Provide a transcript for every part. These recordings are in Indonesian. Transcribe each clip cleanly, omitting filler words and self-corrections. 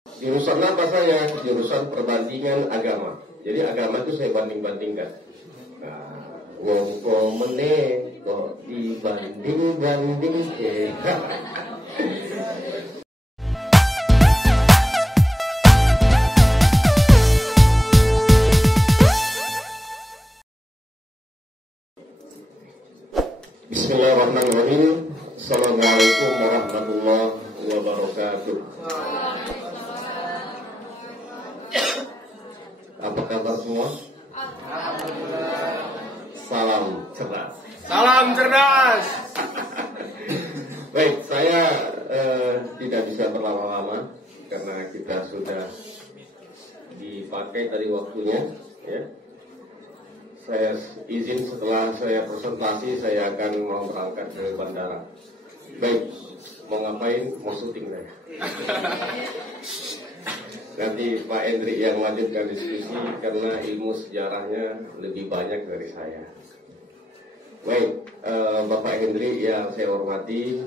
Jurusan apa saya? Jurusan perbandingan agama. Jadi agama itu saya banding-bandingkan. Nah, wong komene kok dibanding-banding ke. Bismillahirrahmanirrahim. Assalamualaikum warahmatullahi wabarakatuh. Apa kabar semua? Salam cerdas. Salam cerdas. Baik, saya tidak bisa berlama-lama karena kita sudah dipakai tadi waktunya, ya. Saya izin setelah saya presentasi saya akan mau berangkat ke bandara. Baik, mau ngapain? Mau syuting saya. Nanti Pak Hendrik yang lanjutkan diskusi karena ilmu sejarahnya lebih banyak dari saya. Baik, Bapak Hendrik yang saya hormati,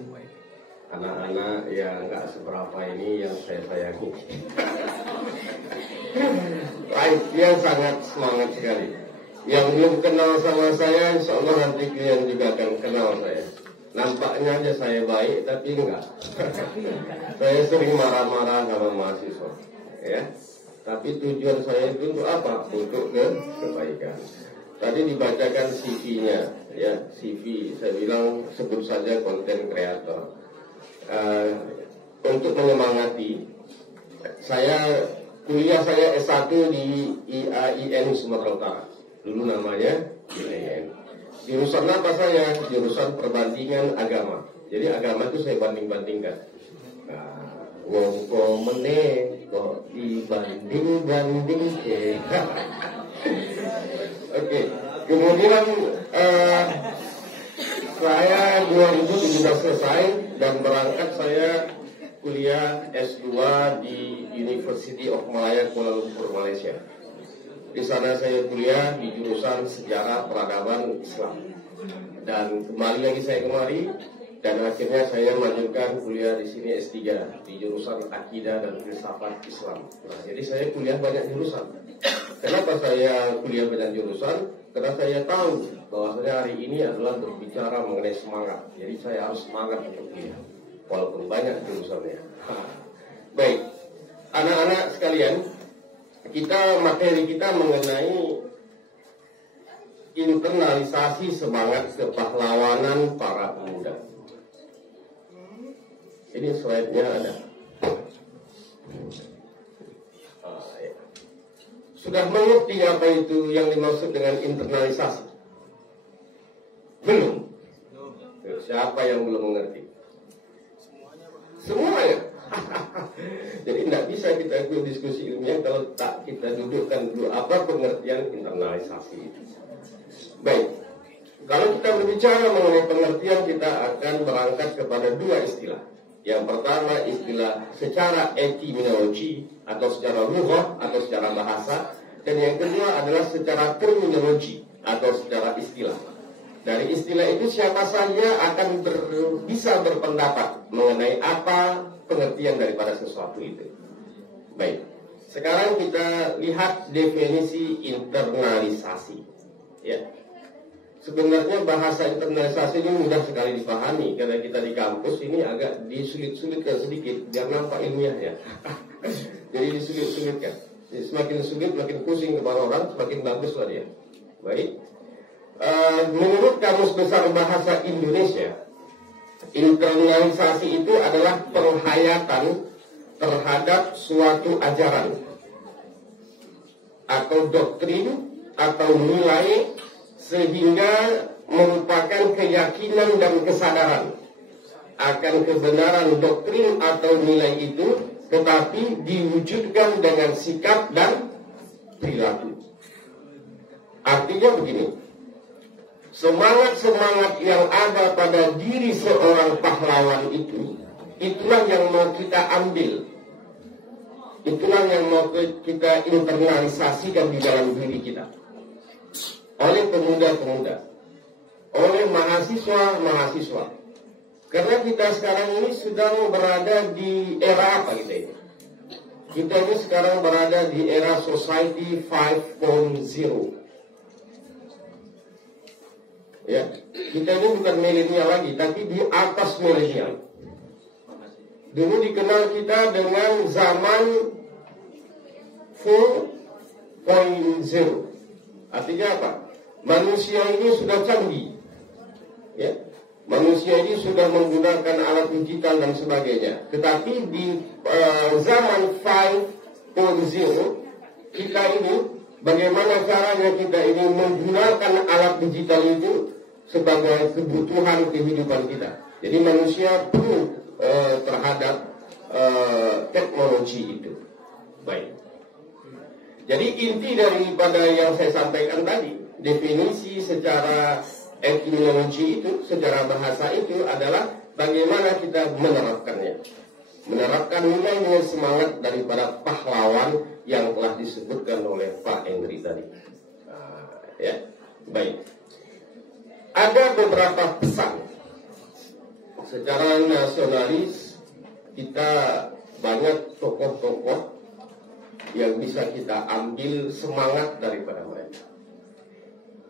anak-anak yang nggak seberapa ini yang saya sayangi. Baik, yang sangat semangat sekali. Yang belum kenal sama saya, insya Allah nanti kalian juga akan kenal saya. Nampaknya aja saya baik, tapi enggak. Saya sering marah-marah sama mahasiswa, ya. Tapi tujuan saya itu untuk apa? Untuk kebaikan. Tadi dibacakan CV-nya, ya. CV, saya bilang sebut saja konten kreator. Untuk menyemangati, kuliah saya S1 di IAIN Sumatera Utara. Dulu namanya IAIN. Jurusan apa saya? Jurusan perbandingan agama. Jadi agama itu saya banding-bandingkan. Nah, wong komene kok dibanding-banding ke. Oke. Kemudian saya 2017 selesai dan berangkat saya kuliah S2 di University of Malaya Kuala Lumpur, Malaysia. Di sana saya kuliah di jurusan Sejarah Peradaban Islam. Dan kembali lagi saya kemari dan akhirnya saya melanjutkan kuliah di sini S3 di jurusan Akidah dan Filsafat Islam. Nah, jadi saya kuliah banyak jurusan. Kenapa saya kuliah banyak jurusan? Karena saya tahu bahwasanya hari ini adalah berbicara mengenai semangat. Jadi saya harus semangat untuk kuliah walaupun banyak jurusannya. Baik, anak-anak sekalian, materi kita mengenai internalisasi semangat kepahlawanan para pemuda. Ini slide-nya ada. Ya. Sudah mengerti apa itu yang dimaksud dengan internalisasi? Belum? Siapa yang belum mengerti? Semuanya. Jadi tidak bisa kita ikut diskusi ilmiah kalau tak kita dudukkan dulu apa pengertian internalisasi itu. Baik, kalau kita berbicara mengenai pengertian, kita akan berangkat kepada dua istilah. Yang pertama istilah secara etimologi atau secara lughah atau secara bahasa, dan yang kedua adalah secara terminologi atau secara istilah. Dari istilah itu siapa saja akan bisa berpendapat mengenai apa pengertian daripada sesuatu itu. Baik, sekarang kita lihat definisi internalisasi. Ya, sebenarnya bahasa internalisasi ini mudah sekali dipahami karena kita di kampus ini agak disulit-sulitkan sedikit biar nampak ilmiah ya. Jadi disulit-sulitkan. Jadi semakin sulit, makin pusing kepala orang, semakin baguslah dia. Baik. Menurut Kamus Besar Bahasa Indonesia, internalisasi itu adalah penghayatan terhadap suatu ajaran atau doktrin atau nilai sehingga merupakan keyakinan dan kesadaran akan kebenaran doktrin atau nilai itu, tetapi diwujudkan dengan sikap dan perilaku. Artinya begini, semangat-semangat yang ada pada diri seorang pahlawan itu, itulah yang mau kita ambil. Itulah yang mau kita internalisasikan di dalam diri kita. Oleh pemuda-pemuda, oleh mahasiswa-mahasiswa. Karena kita sekarang ini sedang berada di era apa kita ini? Kita ini sekarang berada di era society 5.0. Ya, kita ini bukan milenial lagi, tapi di atas milenial. Dulu dikenal kita dengan zaman 4.0. Artinya apa? Manusia ini sudah canggih. Ya, manusia ini sudah menggunakan alat digital dan sebagainya. Tetapi di zaman 5.0 kita ini, bagaimana caranya kita ini menggunakan alat digital itu sebagai kebutuhan kehidupan kita. Jadi manusia perlu terhadap teknologi itu. Baik. Jadi inti daripada yang saya sampaikan tadi, definisi secara etimologi itu, secara bahasa itu adalah bagaimana kita menerapkannya. Menerapkan nilai-nilai semangat daripada pahlawan yang telah disebutkan oleh Pak Henry tadi. Ya, baik. Ada beberapa pesan. Secara nasionalis kita banyak tokoh-tokoh yang bisa kita ambil semangat daripada mereka.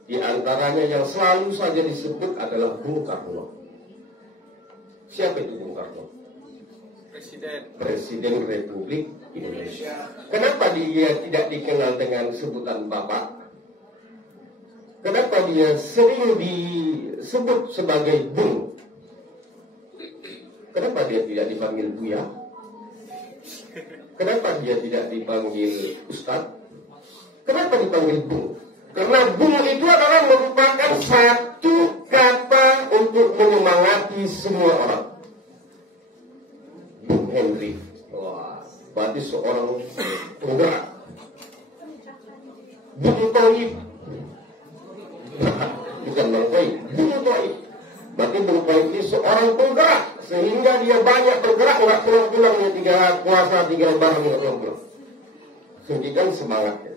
Di antaranya yang selalu saja disebut adalah Bung Karno. Siapa itu Bung Karno? Presiden Republik Indonesia. Kenapa dia tidak dikenal dengan sebutan Bapak? Kenapa dia sering disebut sebagai Bung? Kenapa dia tidak dipanggil Buya? Kenapa dia tidak dipanggil Ustadz? Kenapa dipanggil Bung? Karena Bung itu adalah merupakan satu kata untuk menyemangati semua orang. Bung Henry. Wah, berarti seorang penggerak. Bung Toib. Bukan Bung Toib, Bung Toib. Berarti Bung Toib ini seorang penggerak, sehingga dia banyak bergerak, nggak pulang-pulang ya, 3 puasa 3 lebaran nggak pulang-pulang. Suntikan semangatnya.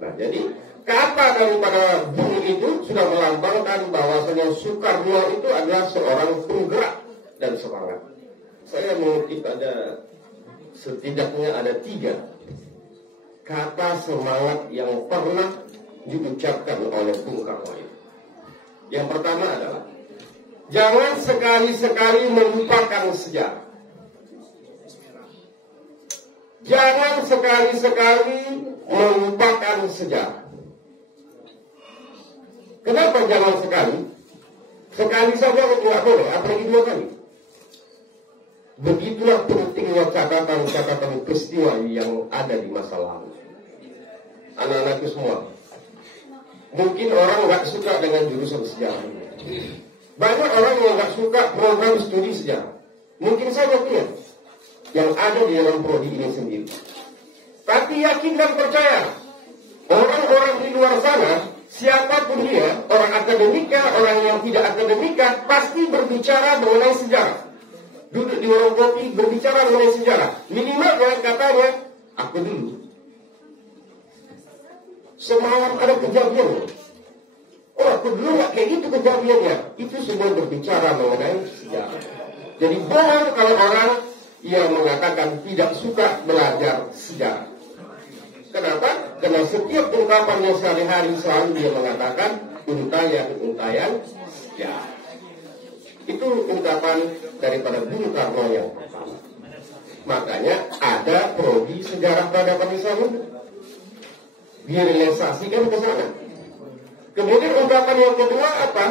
Nah, jadi kata daripada Bung itu sudah melambangkan bahwasanya Soekarno itu adalah seorang penggerak dan semangat. Saya mengutip setidaknya ada 3 kata semangat yang pernah diucapkan oleh Bung Karno itu. Yang pertama adalah jangan sekali-sekali melupakan sejarah. Jangan sekali-sekali melupakan sejarah. Kenapa jangan sekali? Sekali saja tidak boleh, apalagi 2 kali. Begitulah pentingnya catatan-catatan peristiwa yang ada di masa lalu. Anak-anakku semua, mungkin orang nggak suka dengan jurusan sejarah ini. Banyak orang yang nggak suka program studi sejarah. Mungkin saja dia yang ada di dalam prodi ini sendiri. Tapi yakin dan percaya, orang-orang di luar sana, siapapun dia, orang akademika, orang yang tidak akademika, pasti berbicara mengenai sejarah. Duduk di warung kopi berbicara mengenai sejarah. Minimal katanya, aku dulu semalam ada kejadian. Oh, aku dulu nggak kayak gitu kejadiannya. Itu semua berbicara mengenai sejarah. Jadi bohong kalau orang yang mengatakan tidak suka belajar sejarah. Kenapa? Karena setiap ungkapannya sehari-hari selalu dia mengatakan untayan sejarah. Itu ungkapan daripada Bung Karno yang pertama. Makanya ada prodi sejarah peradaban Islam. Direalisasikan ke sana. Kemudian ungkapan yang kedua apa?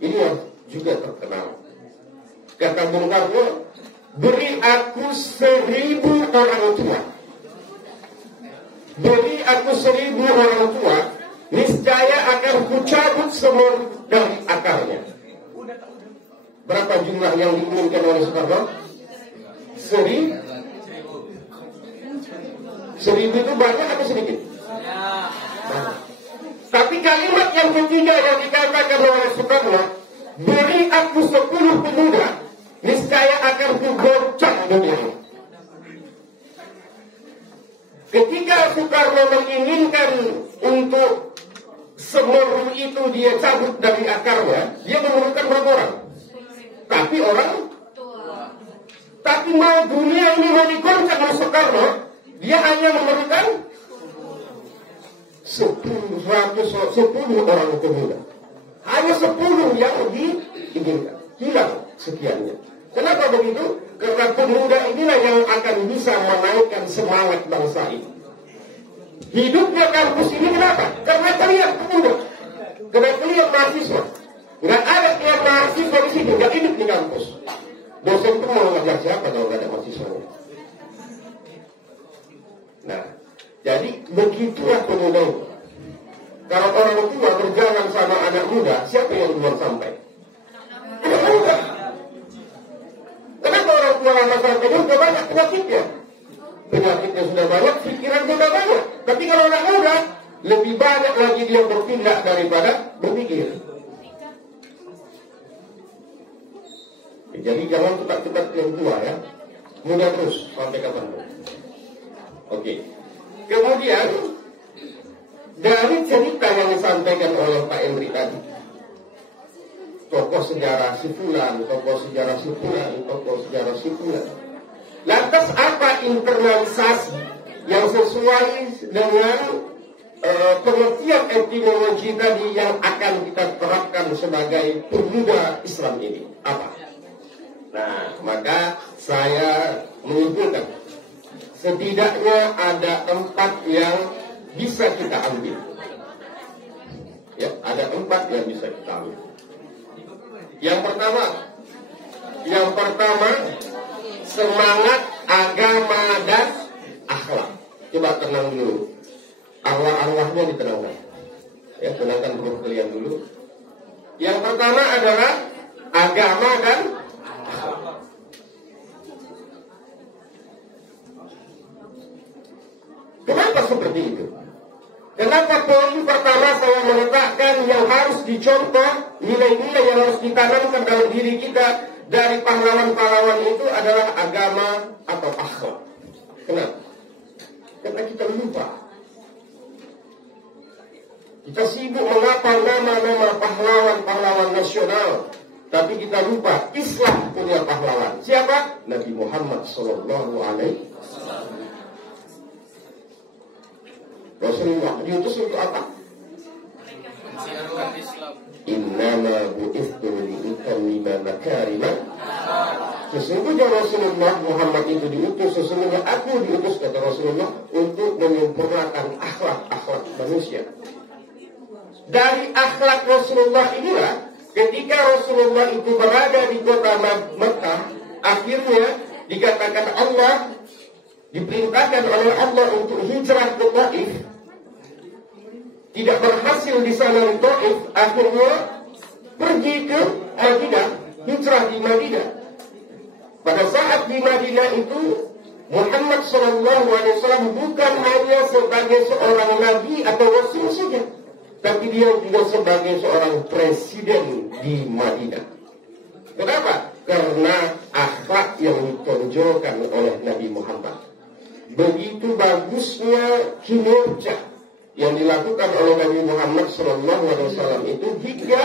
Ini yang juga terkenal. Kata Bung Karno, beri aku 1000 orang tua. Beri aku 1000 orang tua, niscaya akan kucabut semua dari akarnya. Berapa jumlah yang diumumkan oleh Soekarno? 1000. 1000 itu banyak atau sedikit? Banyak. Tapi kalimat yang ketiga yang dikatakan oleh Soekarno, beri aku 10 pemuda, niscaya akan kugoncang dunia. Ketika Soekarno menginginkan untuk semeru itu dia cabut dari akarnya, dia memerlukan berapa orang? Tapi orang Tapi mau dunia ini mau dikoncak oleh Soekarno, dia hanya memerlukan 10 orang pemuda. Hanya 10 yang diinginkan. Hilang sekiannya. Kenapa begitu? Karena pemuda inilah yang akan bisa menaikkan semangat bangsa ini. Hidupnya kampus ini kenapa? Karena kalian pemuda. Karena kalian mahasiswa. Nggak ada yang mahasiswa di sini, nggak hidup di kampus. Dosen pun mau ngajar siapa kalau nggak ada mahasiswanya? Nah, jadi begitulah pemuda itu. Kalau orang tua berjalan sama anak muda, siapa yang duluan sampai? Anak muda. Kenapa orang tua lama sampai juga banyak penyakitnya? Penyakitnya sudah banyak, pikiran juga banyak. Tapi kalau anak muda, lebih banyak lagi dia bertindak daripada berpikir. Jadi jangan cepat-cepat yang tua ya. Muda terus sampai kapanpun. Oke. Kemudian dari cerita yang disampaikan oleh Pak Emri tadi, tokoh sejarah si fulan, tokoh sejarah si fulan, tokoh sejarah si fulan. Lantas apa internalisasi yang sesuai dengan pengertian etimologi tadi yang akan kita terapkan sebagai pemuda Islam ini? Apa? Nah, maka saya menyimpulkan setidaknya ada 4 yang bisa kita ambil. Ya, ada 4 yang bisa kita ambil. Yang pertama, semangat agama dan akhlak. Coba tenang dulu. Arwah-arwahnya ditenangkan. Ya, tenangkan perut kalian dulu. Yang pertama adalah agama dan akhlak. Kenapa seperti itu? Kenapa poin pertama saya meletakkan yang harus dicontoh, nilai-nilai yang harus ditanamkan dalam diri kita dari pahlawan-pahlawan itu adalah agama atau akhlak? Kenapa? Karena kita lupa. Kita sibuk menghafal nama-nama pahlawan-pahlawan nasional, tapi kita lupa Islam punya pahlawan. Siapa? Nabi Muhammad SAW. Rasulullah diutus untuk apa? Innama bu'ithtu liutammima makarima. Sesungguhnya Rasulullah Muhammad itu diutus, sesungguhnya aku diutus, kata Rasulullah, untuk menyempurnakan akhlak-akhlak manusia. Dari akhlak Rasulullah inilah, ketika Rasulullah itu berada di kota Mekah, akhirnya dikatakan Allah, diperintahkan oleh Allah untuk hijrah ke Taif. Tidak berhasil di sana di Taif, akhirnya pergi ke Madinah, hijrah di Madinah. Pada saat di Madinah itu, Muhammad SAW bukan hanya sebagai seorang nabi atau rasul saja, tapi dia juga sebagai seorang presiden di Madinah. Kenapa? Karena akhlak yang ditonjolkan oleh Nabi Muhammad. Begitu bagusnya kinerja yang dilakukan oleh Nabi Muhammad SAW itu, hingga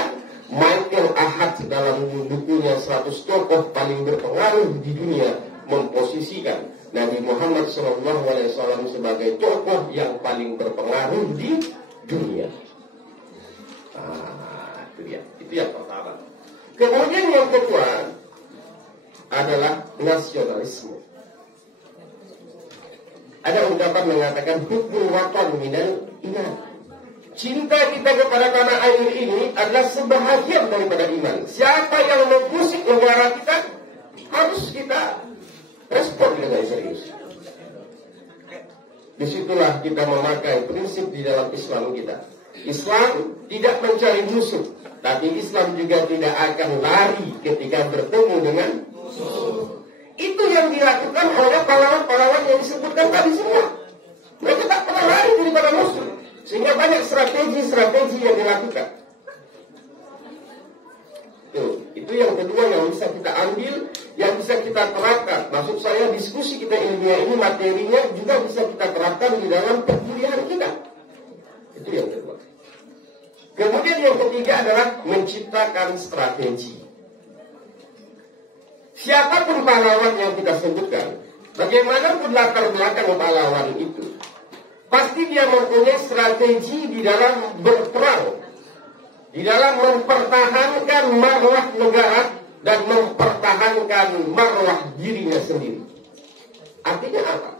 Michael Ahad dalam bukunya 100 tokoh paling berpengaruh di dunia memposisikan Nabi Muhammad SAW sebagai tokoh yang paling berpengaruh di dunia. Itu dia. Itu yang pertama. Kemudian yang kedua adalah nasionalisme. Ada ungkapan mengatakan hubul watan minal iman. Cinta kita kepada tanah air ini adalah sebahagian daripada iman. Siapa yang mengusik negara kita, harus kita respon dengan serius. Disitulah kita memakai prinsip di dalam Islam kita. Islam tidak mencari musuh, tapi Islam juga tidak akan lari ketika bertemu dengan musuh. Itu yang dilakukan oleh pahlawan-pahlawan yang disebutkan tadi semua. Mereka tak pernah lari daripada musuh, sehingga banyak strategi-strategi yang dilakukan. Itu yang kedua yang bisa kita ambil, yang bisa kita terapkan. Maksud saya, diskusi kita ilmiah ini, materinya juga bisa kita terapkan di dalam perkuliahan kita. Itu yang kedua. Kemudian yang ketiga adalah menciptakan strategi. siapapun pahlawan yang kita sebutkan, bagaimanapun latar belakang pahlawan itu, pasti dia mempunyai strategi di dalam berperang, di dalam mempertahankan marwah negara dan mempertahankan marwah dirinya sendiri. Artinya apa?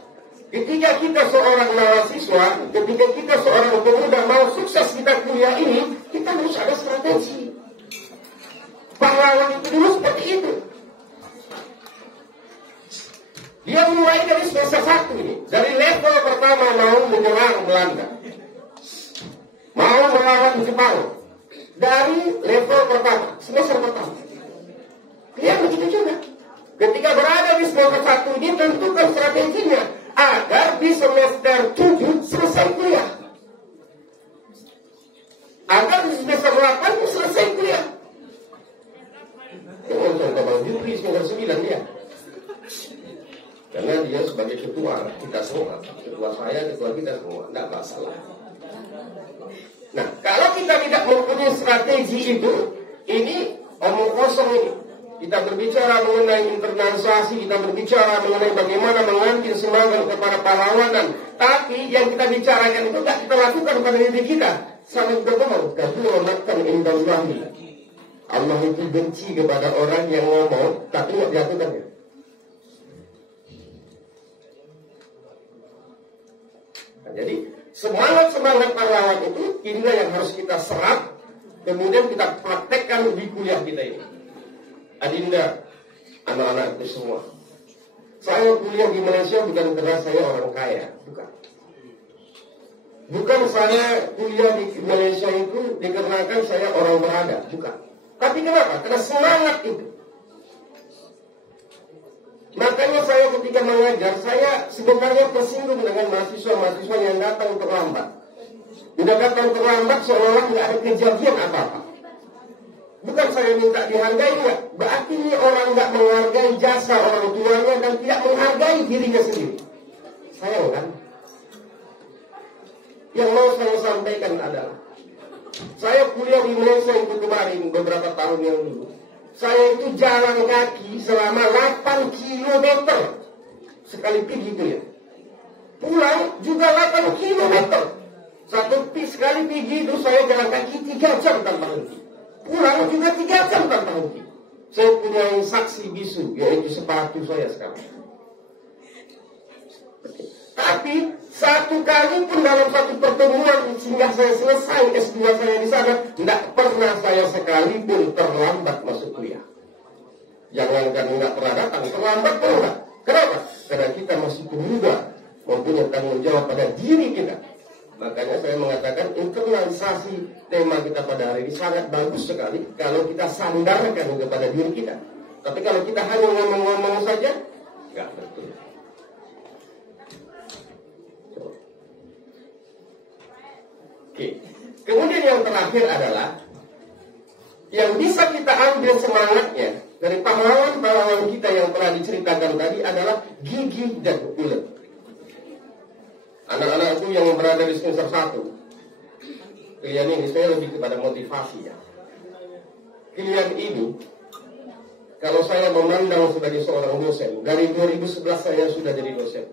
Ketika kita seorang mahasiswa, ketika kita seorang pemuda mau sukses kita kuliah ini, kita harus ada strategi. Pahlawan itu dulu seperti itu. Dia mulai dari semester 1 ini, dari level pertama mau menyerang Belanda, mau melawan Jepang, dari level pertama, semester pertama. Dia begitu juga. Ketika berada di semester 1 ini, tentukan strateginya agar di semester 7 selesai kuliah, agar di semester 8 selesai kuliah. Ini contoh Bang Jupri semester 9 dia. Karena dia sebagai ketua kita semua, ketua saya, ketua kita semua, tidak masalah. Nah, kalau kita tidak mempunyai strategi itu, ini omong kosong ini. Kita berbicara mengenai internalisasi, kita berbicara mengenai bagaimana mengambil semangat kepada pahlawanan, tapi yang kita bicarakan itu tidak kita lakukan pada diri kita. Sangat berbohong. Kabur makan indallahi. Allah itu benci kepada orang yang ngomong tapi tidak dilakukannya. Nah, jadi semangat pahlawan itu inilah yang harus kita serap, kemudian kita praktekkan di kuliah kita ini. Adinda, anak-anakku semua, saya kuliah di Malaysia bukan karena saya orang kaya, bukan. Bukan saya kuliah di Malaysia itu dikarenakan saya orang berada, bukan. Tapi kenapa? Karena semangat itu. Makanya saya ketika mengajar, saya sebenarnya tersinggung dengan mahasiswa-mahasiswa yang datang terlambat. Udah datang terlambat seolah-olah nggak ada kejadian apa-apa. Bukan saya minta dihargai, enggak. Berarti ini orang nggak menghargai jasa orang tuanya dan tidak menghargai dirinya sendiri. Sayang kan? Yang mau saya sampaikan adalah, saya kuliah di Malaysia itu kemarin beberapa tahun yang dulu. Saya itu jalan kaki selama 8 kilometer sekali pergi kuliah. Pulang juga 8 kilometer. Sekali pergi itu saya jalan kaki 3 jam tanpa henti. Pulang juga 3 jam tanpa henti. Saya punya saksi bisu, yaitu sepatu saya sekarang. Tapi satu kali pun dalam satu pertemuan sehingga saya selesai S2 saya di sana, tidak pernah saya sekalipun terlambat masuk kuliah. Jangankan nggak pernah datang, terlambat pun enggak. Kenapa? Karena kita masih pemuda, mempunyai tanggung jawab pada diri kita. Makanya saya mengatakan internalisasi tema kita pada hari ini sangat bagus sekali kalau kita sandarkan kepada diri kita. Tapi kalau kita hanya ngomong-ngomong saja, nggak betul. Oke. Kemudian yang terakhir adalah yang bisa kita ambil semangatnya dari pahlawan-pahlawan kita yang telah diceritakan tadi adalah gigih dan ulet. Anak-anakku yang berada di semester 1, kalian ini saya lebih kepada motivasi ya. Kalian ini, kalau saya memandang sebagai seorang dosen, dari 2011 saya sudah jadi dosen.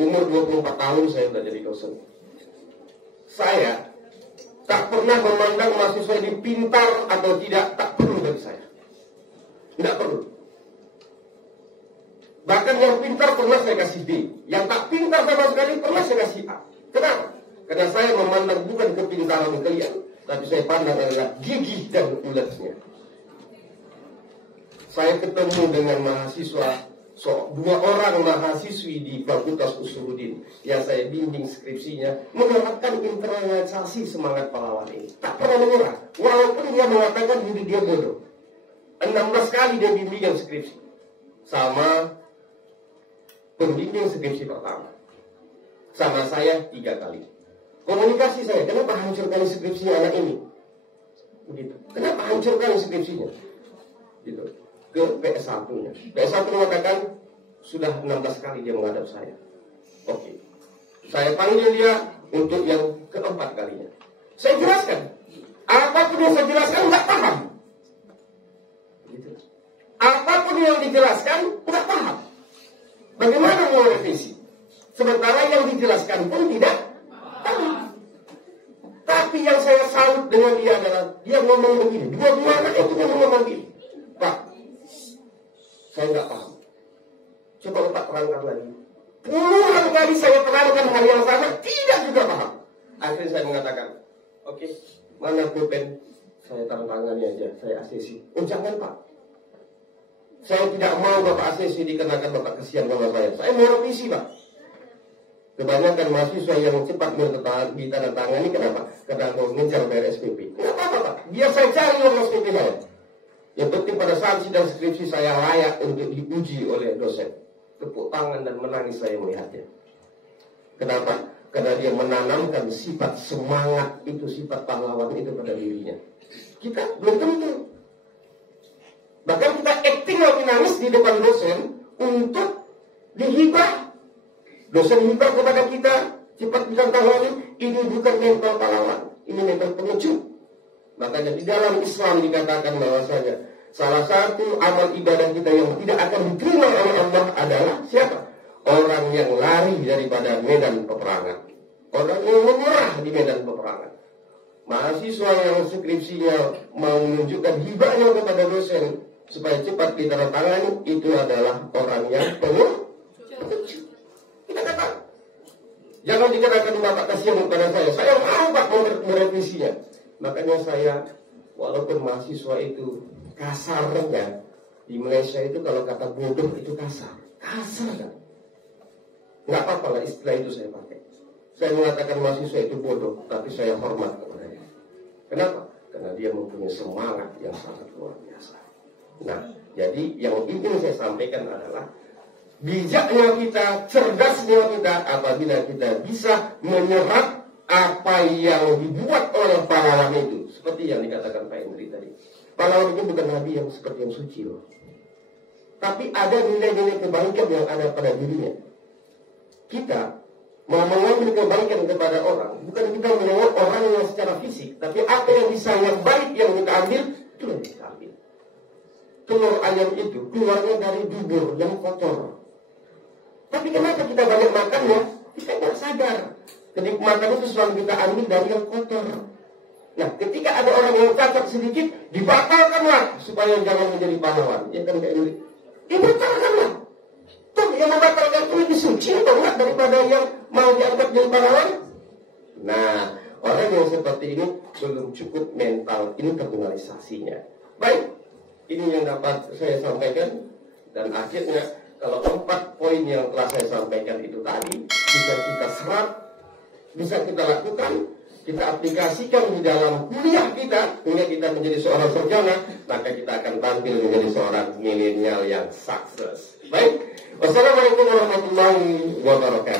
Umur 24 tahun saya sudah jadi dosen. Saya tak pernah memandang mahasiswa ini pintar atau tidak, tak perlu bagi saya. Tidak perlu. Bahkan yang pintar pernah saya kasih B. Yang tak pintar sama sekali pernah saya kasih A. Kenapa? Karena saya memandang bukan kepintaran kalian, tapi saya pandang adalah gigih dan uletnya. Saya ketemu dengan mahasiswa, dua orang mahasiswi di Fakultas Usuluddin yang saya bimbing skripsinya, menerapkan internalisasi semangat pahlawan ini. Tak pernah menyerah, walaupun dia mengatakan diri dia bodoh. 16 kali dia bimbingan skripsi sama pembimbing skripsi pertama. Sama saya 3 kali. Komunikasi saya, kenapa hancurkan skripsi anak ini? Begitu. Kenapa hancurkan skripsinya? Gitu. Ke PS1-nya. PS1 mengatakan sudah 16 kali dia menghadap saya. Oke. Saya panggil dia untuk yang keempat kalinya. Saya jelaskan. Apapun yang saya jelaskan nggak paham. Gitu. apapun yang dijelaskan nggak paham. Bagaimana mau revisi? Sementara yang dijelaskan pun tidak paham. Tapi yang saya salut dengan dia adalah dia ngomong begini. Dua-dua anak itu ngomong begini. Pak, saya nggak paham. Coba Pak terangkan lagi. Puluhan kali saya terangkan hal yang sama, tidak juga paham. Akhirnya saya mengatakan, oke, mana pulpen? Saya tantangannya aja, saya ACC. Oh jangan Pak, saya tidak mau Bapak ACC dikenakan Bapak kesian sama saya. Saya mau revisi Pak. Kebanyakan mahasiswa yang cepat ditandatangani, kenapa? Karena mau mengejar bayar SPP. Nggak apa-apa Pak, biar saya cari uang SPP saya. Yang penting pada saat sidang skripsi saya layak untuk diuji oleh dosen. Tepuk tangan dan menangis saya melihatnya. Kenapa? Karena dia menanamkan sifat semangat itu, sifat pahlawan itu pada dirinya. Kita belum tentu. Bahkan kita acting lagi nangis di depan dosen untuk dihibah. Dosen hibah kepada kita, cepat bisa tangani. Ini bukan mental pahlawan, ini mental pengecut. Makanya di dalam Islam dikatakan bahwasanya salah satu amal ibadah kita yang tidak akan diterima oleh Allah adalah siapa? Orang yang lari daripada medan peperangan. Orang yang menyerah di medan peperangan. Mahasiswa yang skripsinya mau menunjukkan hibahnya kepada dosen supaya cepat ditandatangani, itu adalah orang yang pengecut. Kita katakan, jangan dikatakan Bapak kasihan kepada saya. Saya mau Pak merevisinya. Makanya saya, walaupun mahasiswa itu kasarnya di Malaysia itu kalau kata bodoh itu kasar kan? Nggak apa-apa lah istilah itu saya pakai. Saya mengatakan mahasiswa itu bodoh, tapi saya hormat kepadanya. Kenapa? Karena dia mempunyai semangat yang sangat luar biasa. Nah, jadi yang ingin saya sampaikan adalah bijaknya kita, cerdasnya kita apabila kita bisa menyerap apa yang dibuat oleh pahlawan itu. Seperti yang dikatakan Pak Hendri tadi. Pahlawan itu bukan nabi yang seperti yang suci loh. Tapi ada nilai-nilai kebaikan yang ada pada dirinya. Kita mau mengambil kebaikan kepada orang, bukan kita menengok orang yang secara fisik, tapi apa yang bisa yang baik yang kita ambil, itu yang kita ambil. Telur ayam itu keluarnya dari dubur yang kotor. Tapi kenapa kita banyak makannya? Kita tidak sadar. Kenikmatan itu selalu kita ambil dari yang kotor. Nah, ketika ada orang yang cacat sedikit, dibatalkanlah supaya jangan menjadi pahlawan. Ya kan kayak ini. Dibatalkanlah. Tuh, yang membatalkan itu lebih suci atau enggak daripada yang mau diangkat jadi pahlawan? Nah, orang yang seperti ini belum cukup mental internalisasinya. Baik, ini yang dapat saya sampaikan. Dan akhirnya, kalau 4 poin yang telah saya sampaikan itu tadi bisa kita serap, bisa kita lakukan, kita aplikasikan di dalam kuliah kita hingga kita menjadi seorang sarjana, maka kita akan tampil menjadi seorang milenial yang sukses. Baik, wassalamualaikum warahmatullahi wabarakatuh.